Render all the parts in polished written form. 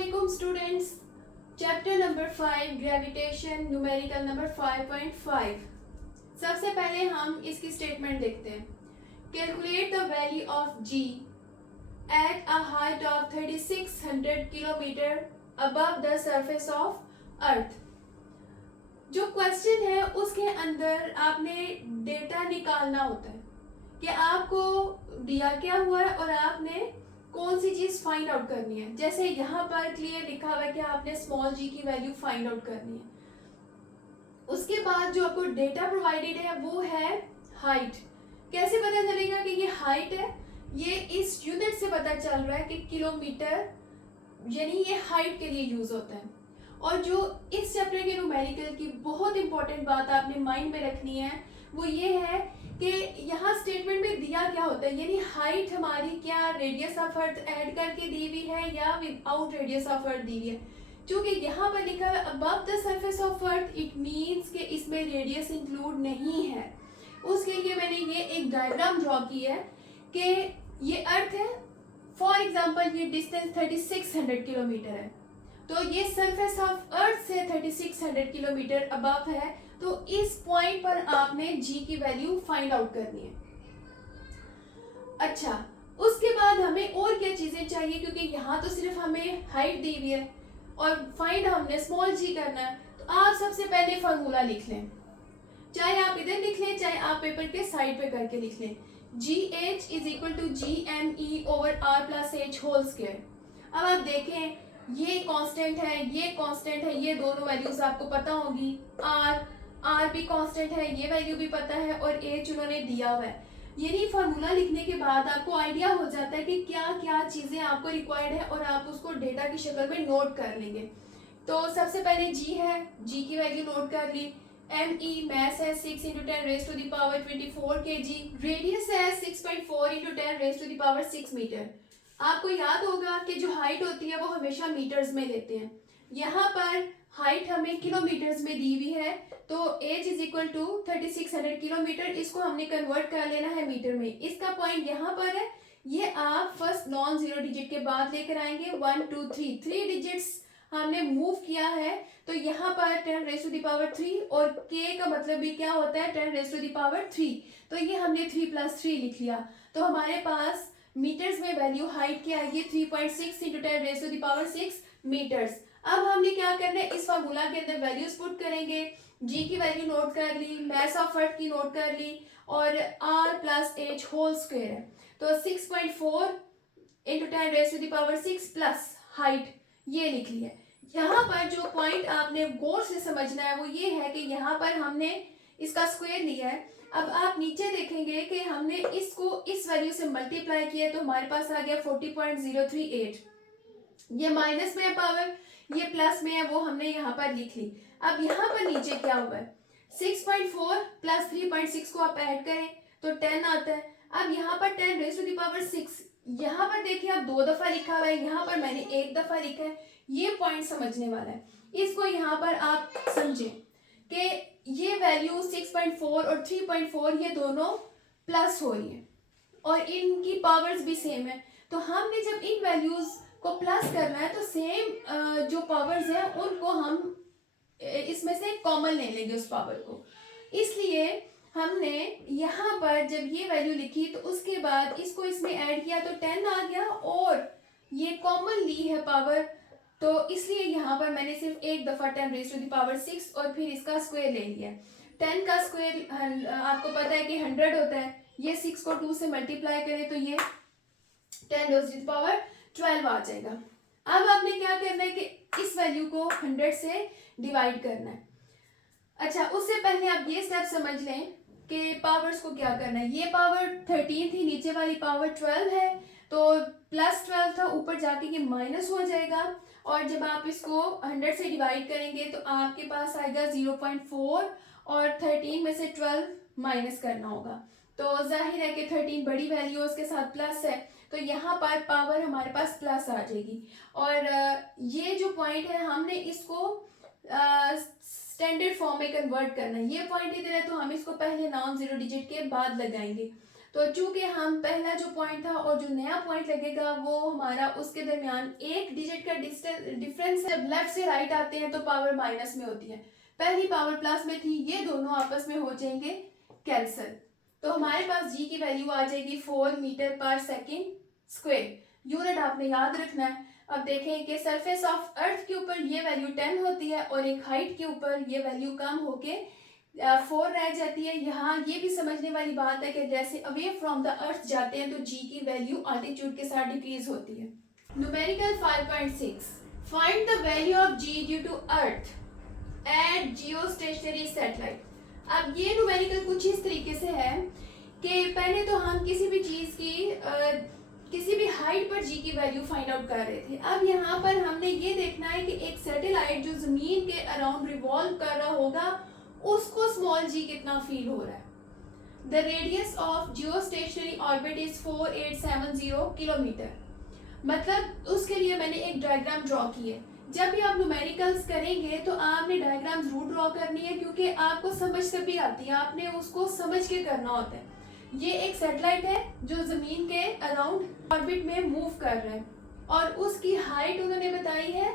Assalamualaikum students. Chapter number 5 gravitation numerical number 5.5। सबसे पहले हम इसकी स्टेटमेंट देखते हैं। Calculate the value of G at a height of 3600 kilometre above the surface of earth. जो question है उसके अंदर आपने डेटा निकालना होता है कि आपको दिया क्या हुआ है और आपने कौन सी चीज फाइंड आउट करनी है। जैसे यहाँ पर क्लियर लिखा हुआ है कि आपने स्मॉल जी की वैल्यू फाइंड आउट करनी है। उसके बाद जो आपको डेटा प्रोवाइडेड है वो है हाइट। कैसे पता चलेगा कि ये हाइट है? ये इस यूनिट से पता चल रहा है कि किलोमीटर, यानी ये हाइट के लिए यूज होता है। और जो इस चैप्टर के न्यूमेरिकल की बहुत इंपॉर्टेंट बात आपने माइंड में रखनी है वो ये है कि यहाँ स्टेटमेंट में दिया क्या होता है, यानी हाइट हमारी क्या रेडियस ऑफ अर्थ ऐड करके दी हुई है या विदाउट रेडियस ऑफ अर्थ दी हुई है। क्योंकि यहाँ पर लिखा है above the surface of earth, it means कि इसमें रेडियस इंक्लूड नहीं है। उसके लिए मैंने ये एक डायग्राम ड्रॉ की है कि ये अर्थ है, फॉर एग्जाम्पल ये डिस्टेंस 3600 किलोमीटर है, तो ये सरफेस ऑफ अर्थ से 3600 किलोमीटर अबव है। तो इस पॉइंट पर आपने जी की वैल्यू फाइंड आउट करनी है। अच्छा, उसके बाद हमें और क्या चीजें चाहिए, क्योंकि यहाँ तो सिर्फ हमें हाइट दी हुई है और फाइंड हमने स्मॉल जी करना है। तो आप सबसे पहले फार्मूला लिख लें, चाहे आप इधर लिख लें चाहे आप पेपर के साइड पे करके लिख लें। G H is equal to G M E over R plus H whole square. अब आप देखें ये कांस्टेंट है, ये कांस्टेंट है, ये दोनों वैल्यूज आपको पता होगी। आर भी कांस्टेंट है, ये वैल्यू भी पता है और एच उन्होंने दिया हुआ है। यानी फार्मूला लिखने के बाद आपको आइडिया हो जाता है कि क्या क्या चीजें आपको रिक्वायर्ड है और आप उसको डेटा की शक्ल में नोट कर लेंगे। तो सबसे पहले जी है, जी की वैल्यू नोट कर ली। एम ई मैस है 6 into 10 raise to the power 24 kg। Radius है 6.4 into 10 raise to the power 6 metre. आपको याद होगा कि जो हाइट होती है वो हमेशा मीटर्स में लेते हैं। यहाँ पर हाइट हमें किलोमीटर्स में दी हुई है, तो h is equal to 3600 kilometre, इसको हमने कन्वर्ट कर लेना है मीटर में। इसका पॉइंट यहाँ पर है, ये आप फर्स्ट नॉन जीरो डिजिट के बाद लेकर आएंगे। 1 2 3 3 डिजिट्स हमने मूव किया है, तो यहाँ पर 10 रेज टू द पावर 3 और k का मतलब भी क्या होता है 10 रेज टू द पावर 3, तो ये हमने 3 + 3 लिख लिया। तो हमारे पास मीटर्स में वैल्यू हाइट की आएगी 3.6 into 10 raise to the power 6 metres. अब हमने क्या करना है, इस फार्मूला के अंदर वैल्यूज पुट करेंगे। जी की वैल्यू नोट कर ली, मैस ऑफ अर्थ की नोट कर ली और R plus H whole square है, तो 6.4 into 10 raise to the power 6 plus height ये लिख लिया। यहाँ पर जो पॉइंट आपने गौर से समझना है वो ये है कि यहाँ पर हमने इसका स्क्वायर लिया है। अब आप नीचे देखेंगे कि हमने इसको इस वैल्यू से मल्टीप्लाई किया तो हमारे पास आ गया 40.038। ये माइनस में है पावर, ये प्लस में है, वो हमने यहाँ पर लिख ली। अब यहाँ पर नीचे क्या हुआ है, 6.4 प्लस 3.6 को आप ऐड करें तो 10 आता है। अब यहाँ पर 10 रेज टू द पावर 6, यहाँ पर देखिए आप 2 दफा लिखा हुआ है, यहाँ पर मैंने 1 दफा लिखा है। ये पॉइंट समझने वाला है, इसको यहाँ पर आप समझें कि ये वैल्यू 6.4 और 3.4 ये दोनों प्लस हो रही है और इनकी पावर्स भी सेम है। तो हमने जब इन वैल्यूज को प्लस करना है तो सेम जो पावर्स हैं उनको हम इसमें से कॉमन ले लेंगे उस पावर को। इसलिए हमने यहाँ पर जब ये वैल्यू लिखी तो उसके बाद इसको इसमें ऐड किया तो 10 आ गया और ये कॉमन ली है पावर, तो इसलिए यहाँ पर मैंने सिर्फ एक दफा 10 रेज टू द पावर 6 और फिर इसका स्क्वायर ले लिया। 10 का स्क्वायर आपको पता है कि 100 होता है, ये 6 को 2 से मल्टीप्लाई करें तो ये 10 रेज टू द पावर 12 आ जाएगा। अब आपने क्या करना है कि इस वैल्यू को 100 से डिवाइड करना है। अच्छा, उससे पहले आप ये स्टेप समझ लें कि पावर्स को क्या करना है। ये पावर 13 थी, नीचे वाली पावर 12 है, तो प्लस 12 था, ऊपर जाके ये माइनस हो जाएगा और जब आप इसको 100 से डिवाइड करेंगे तो आपके पास आएगा 0.4 और 13 में से 12 माइनस करना होगा। तो जाहिर है कि 13 बड़ी वैल्यू उसके साथ प्लस है, तो यहाँ पर पावर हमारे पास प्लस आ जाएगी। और ये जो पॉइंट है हमने इसको स्टैंडर्ड फॉर्म में कन्वर्ट करना है। ये पॉइंट इधर है तो हम इसको पहले नॉन जीरो डिजिट के बाद लगाएंगे। तो चूंकि हम पहला जो पॉइंट था और जो नया पॉइंट लगेगा वो हमारा उसके दरमियान एक डिजिट का डिफरेंस है। जब लेफ्ट से राइट आते हैं तो पावर माइनस में होती है, पहली पावर प्लस में थी, ये दोनों आपस में हो जाएंगे कैंसिल। तो हमारे पास जी की वैल्यू आ जाएगी 4 मीटर पर सेकेंड स्क्वायर। यूनिट आपने याद रखना है। अब देखें कि सरफेस ऑफ अर्थ के ऊपर ये वैल्यू 10 होती है और एक हाइट के ऊपर ये वैल्यू कम होके 4 रह जाती है। यहाँ ये भी समझने वाली बात है कि जैसे अवे फ्रॉम द अर्थ जाते हैं तो जी की वैल्यू ऑल्टीट्यूड के साथ डिक्रीज होती है। Numerical 5.6 find the value of G due to earth at geostationary satellite. अब ये न्यूमेरिकल कुछ इस तरीके से है कि पहले तो हम किसी भी चीज की किसी भी हाइट पर जी की वैल्यू फाइंड आउट कर रहे थे। अब यहाँ पर हमने ये देखना है कि एक सैटेलाइट जो जमीन के अराउंड रिवॉल्व कर रहा होगा उसको स्मॉल जी कितना फील हो रहा है। The radius of geostationary orbit is 4870 kilometre. मतलब उसके लिए मैंने एक डायग्राम ड्रॉ की है। जब भी आप न्यूमेरिकल्स करेंगे तो आपने डायग्राम जरूर ड्रॉ करनी है क्योंकि आपको समझ तभी आती है, आपने उसको समझ के करना होता है। ये एक सैटेलाइट है जो जमीन के अराउंड ऑर्बिट में मूव कर रहा है और उसकी हाइट उन्होंने बताई है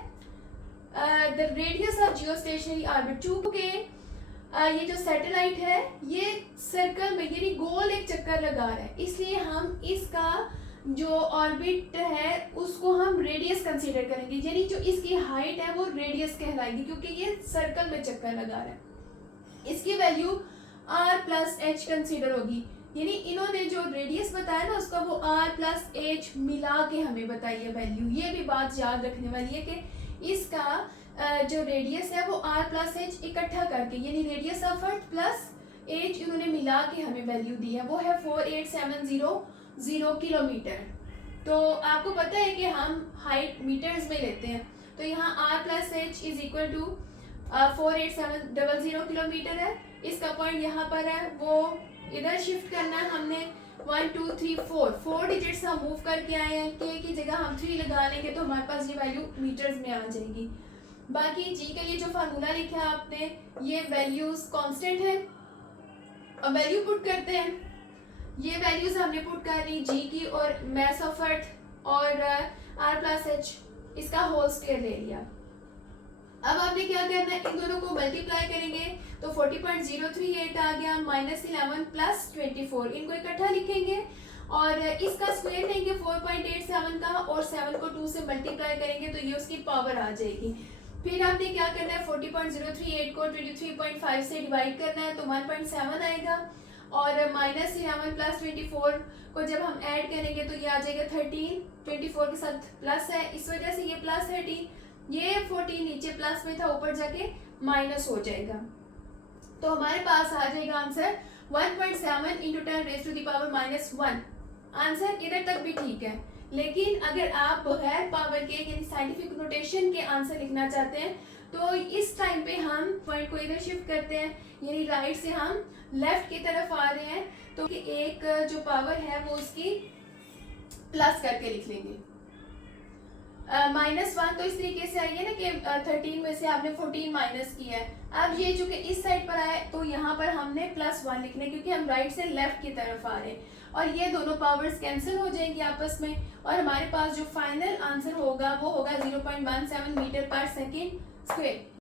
the radius of geostationary orbit. चूंकि ये जो सैटेलाइट है ये सर्कल में यानी गोल एक चक्कर लगा रहा है, इसलिए हम इसका जो ऑर्बिट है उसको हम रेडियस कंसीडर करेंगे, यानी जो इसकी हाइट है वो रेडियस कहलाएगी क्योंकि ये सर्कल में चक्कर लगा रहा है। इसकी value r plus H consider होगी, यानी इन्होंने जो रेडियस बताया ना उसका वो r प्लस एच मिला के हमें बताई है वैल्यू। ये भी बात याद रखने वाली है कि इसका जो रेडियस है वो r प्लस एच इकट्ठा करके यानी radius of earth plus H इन्होंने मिला के हमें वैल्यू दी है, वो है 4870 किलोमीटर। तो आपको पता है कि हम हाइट मीटर्स में लेते हैं, तो यहाँ r plus H is equal to 4870 kilometre है। इसका पॉइंट यहाँ पर है, वो इधर शिफ्ट करना है हमने 1 2 3 4 डिजिट्स हम मूव करके आए हैं। के की जगह हम 3 लगा लेंगे तो हमारे पास ये वैल्यू मीटर्स में आ जाएगी। बाकी जी के लिए जो फार्मूला लिखा है आपने ये वैल्यूज कांस्टेंट है। अब वैल्यू पुट करते हैं, ये वैल्यूज हमने पुट कर ली जी की और मैस ऑफ अर्थ और r प्लस एच इसका होल स्क्वायर ले लिया। अब आपने क्या करना है, इन दोनों को मल्टीप्लाई करेंगे तो 40.038 आ गया -11 प्लस 24, इनको इकट्ठा लिखेंगे और इसका स्क्वायर लेंगे 4.87 का और 7 को 2 से मल्टीप्लाई करेंगे तो ये उसकी पावर आ जाएगी। फिर आपने क्या करना है 40.038 को 23.5 से डिवाइड करना है तो 1.7 आएगा और -11 प्लस 24 को जब हम ऐड करेंगे तो ये आ जाएगा 13, 24 के साथ प्लस है इस वजह से ये प्लस 13, ये 14 नीचे प्लस में था ऊपर जाके माइनस हो जाएगा। तो हमारे पास आ जाएगा answer 1.7 into 10 raise to the power -1। Answer इधर तक भी ठीक है, लेकिन अगर आप बगैर पावर के यानी साइंटिफिक नोटेशन के आंसर लिखना चाहते हैं तो इस टाइम पे हम पॉइंट को इधर शिफ्ट करते हैं, यानी राइट से हम लेफ्ट की तरफ आ रहे हैं तो कि एक जो पावर है वो उसकी प्लस करके लिख लेंगे। -1 तो इस तरीके से आई है ना कि 13 में से आपने 14 माइनस किया है। अब ये जो कि इस साइड पर आया तो यहाँ पर हमने +1 लिखना है क्योंकि हम राइट से लेफ्ट की तरफ आ रहे हैं और ये दोनों पावर्स कैंसिल हो जाएंगी आपस में और हमारे पास जो फाइनल आंसर होगा वो होगा 0.17 मीटर पर सेकेंड स्क्वायर।